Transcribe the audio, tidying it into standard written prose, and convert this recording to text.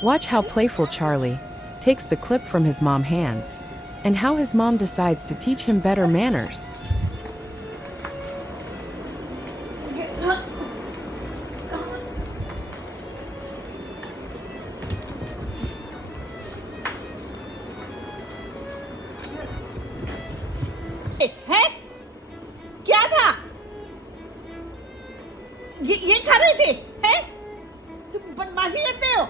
Watch how playful Charlie takes the clip from his mom's hands, and how his mom decides to teach him better manners. है क्या था? ये खा रहे थे? हैं? तुम बदमाशी करते हो?